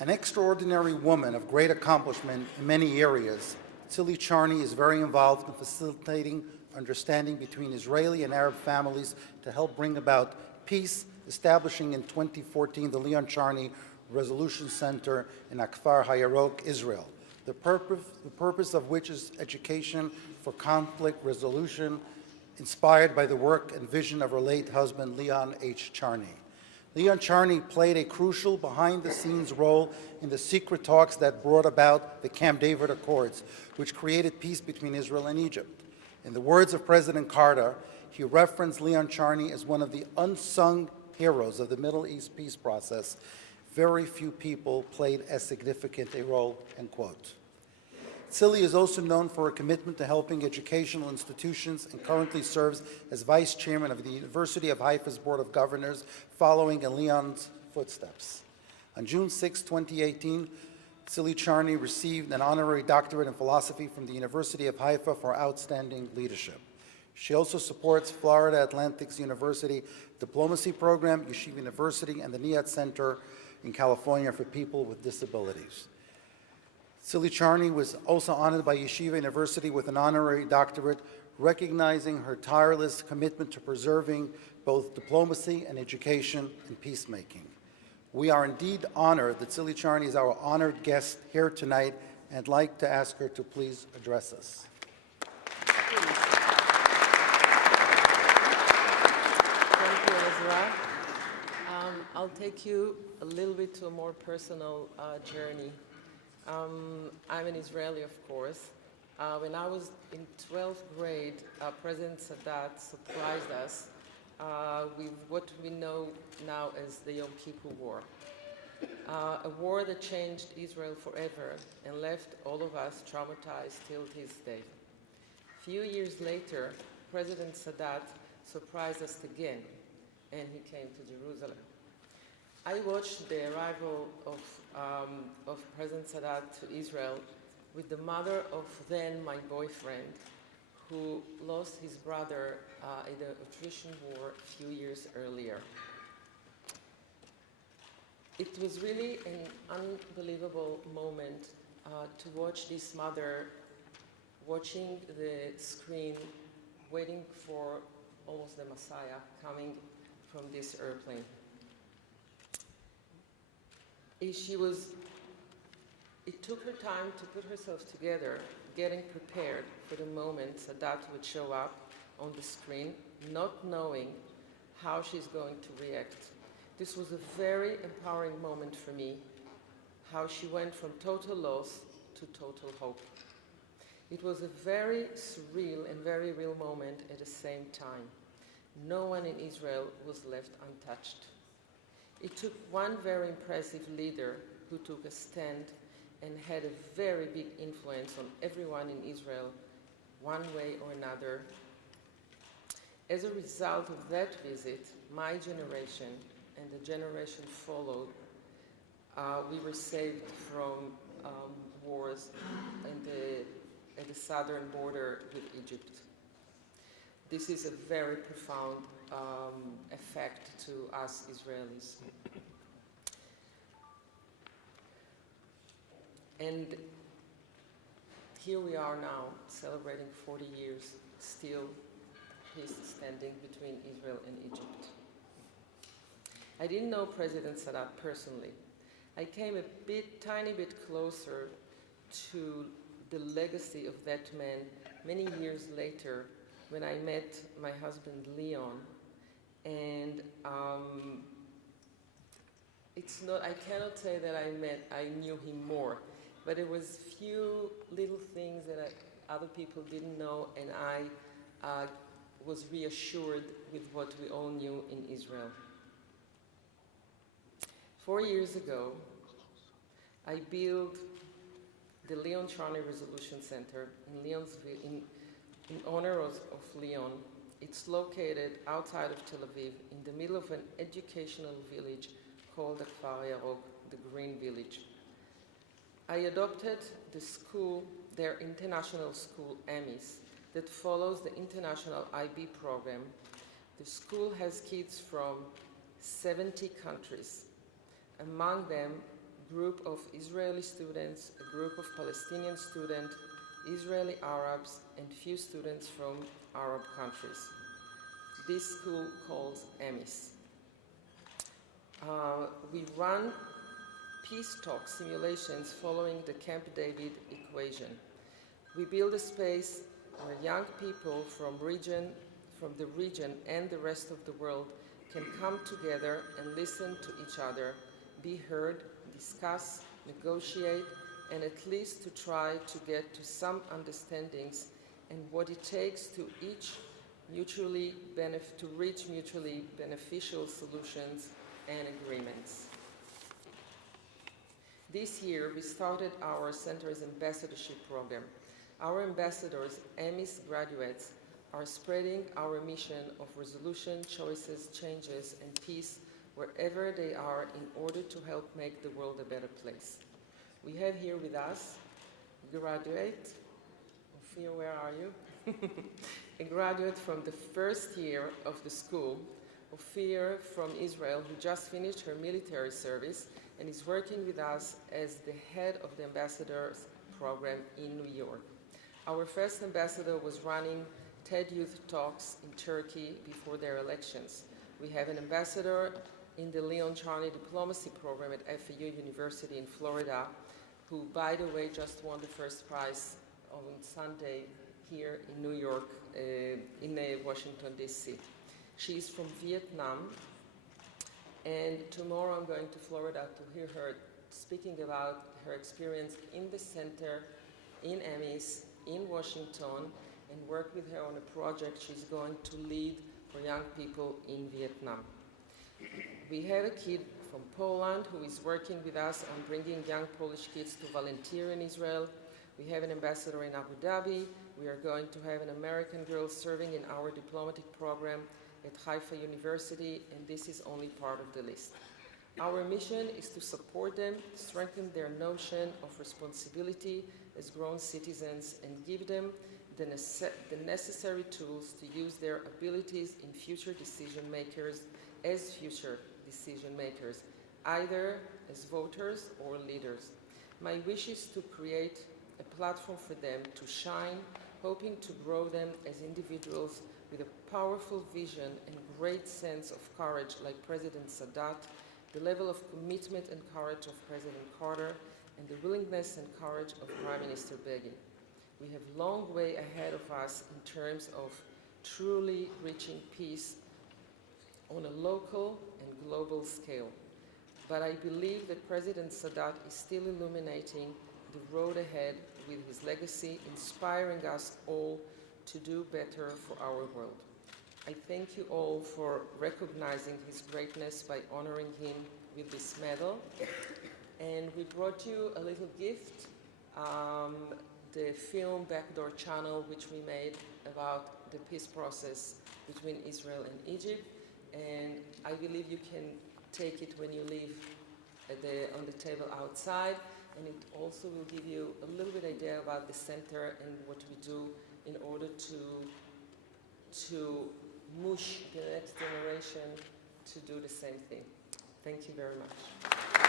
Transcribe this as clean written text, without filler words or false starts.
An extraordinary woman of great accomplishment in many areas, Tzili Charney is very involved in facilitating understanding between Israeli and Arab families to help bring about peace, establishing in 2014 the Leon Charney Resolution Center in Akfar Hayarok, Israel, the purpose of which is education for conflict resolution, inspired by the work and vision of her late husband, Leon H. Charney. Leon Charney played a crucial behind-the-scenes role in the secret talks that brought about the Camp David Accords, which created peace between Israel and Egypt. In the words of President Carter, he referenced Leon Charney as one of the unsung heroes of the Middle East peace process. Very few people played as significant a role, end quote. Tzili is also known for her commitment to helping educational institutions and currently serves as vice chairman of the University of Haifa's Board of Governors, following in Leon's footsteps. On June 6, 2018, Tzili Charney received an honorary doctorate in philosophy from the University of Haifa for outstanding leadership. She also supports Florida Atlantic University Diplomacy Program, Yeshiva University, and the NIAT Center in California for people with disabilities. Tzili Charney was also honored by Yeshiva University with an honorary doctorate, recognizing her tireless commitment to preserving both diplomacy and education and peacemaking. We are indeed honored that Tzili Charney is our honored guest here tonight, and I'd like to ask her to please address us. Thank you, Ezra. I'll take you a little bit to a more personal journey. I'm an Israeli, of course. When I was in 12th grade, President Sadat surprised us with what we know now as the Yom Kippur War. A war that changed Israel forever and left all of us traumatized till this day. A few years later, President Sadat surprised us again, and he came to Jerusalem. I watched the arrival of President Sadat to Israel with the mother of then my boyfriend, who lost his brother in the attrition war a few years earlier. It was really an unbelievable moment to watch this mother watching the screen, waiting for almost the Messiah coming from this airplane. It took her time to put herself together, getting prepared for the moment Sadat would show up on the screen, not knowing how she's going to react. This was a very empowering moment for me, how she went from total loss to total hope. It was a very surreal and very real moment at the same time. No one in Israel was left untouched. It took one very impressive leader who took a stand and had a very big influence on everyone in Israel, one way or another. As a result of that visit, my generation and the generation followed, we were saved from wars at the southern border with Egypt. This is a very profound effect to us Israelis. And here we are now, celebrating 40 years, still peace standing between Israel and Egypt. I didn't know President Sadat personally. I came a tiny bit closer to the legacy of that man many years later when I met my husband Leon, and I cannot say that I knew him more, but it was few little things that other people didn't know, and I was reassured with what we all knew in Israel. 4 years ago, I built the Leon Charney Resolution Center in honor of Leon. It's located outside of Tel Aviv in the middle of an educational village called Akfar Hayarok, the Green Village. I adopted the school, their international school, AMIS, that follows the international IB program. The school has kids from 70 countries, among them group of Israeli students, a group of Palestinian students, Israeli Arabs, and few students from Arab countries. This school calls EMIS. We run peace talk simulations following the Camp David equation. We build a space where young people from the region and the rest of the world can come together and listen to each other, be heard, discuss, negotiate, and at least to try to get to some understandings and what it takes to reach mutually beneficial solutions and agreements. This year, we started our Center's ambassadorship program. Our ambassadors, EMIS graduates, are spreading our mission of resolution, choices, changes, and peace wherever they are in order to help make the world a better place. We have here with us a graduate. Ophir, where are you? A graduate from the first year of the school, Ophir from Israel, who just finished her military service and is working with us as the head of the ambassadors program in New York. Our first ambassador was running TED Youth Talks in Turkey before their elections. We have an ambassador in the Leon Charney Diplomacy Program at FAU University in Florida, who, by the way, just won the first prize on Sunday here in New York, in Washington, D.C. She's from Vietnam, and tomorrow I'm going to Florida to hear her speaking about her experience in the center, in EMIS, in Washington, and work with her on a project she's going to lead for young people in Vietnam. We have a kid from Poland who is working with us on bringing young Polish kids to volunteer in Israel. We have an ambassador in Abu Dhabi. We are going to have an American girl serving in our diplomatic program at Haifa University, and this is only part of the list. Our mission is to support them, strengthen their notion of responsibility as grown citizens, and give them the necessary tools to use their abilities in future decision makers, either as voters or leaders. My wish is to create a platform for them to shine, hoping to grow them as individuals with a powerful vision and great sense of courage like President Sadat, the level of commitment and courage of President Carter, and the willingness and courage of Prime Minister Begin. We have a long way ahead of us in terms of truly reaching peace on a local and global scale. But I believe that President Sadat is still illuminating the road ahead with his legacy, inspiring us all to do better for our world. I thank you all for recognizing his greatness by honoring him with this medal. And we brought you a little gift, the film Backdoor Channel, which we made about the peace process between Israel and Egypt. And I believe you can take it when you leave on the table outside. And it also will give you a little bit idea about the center and what we do in order to push the next generation to do the same thing. Thank you very much.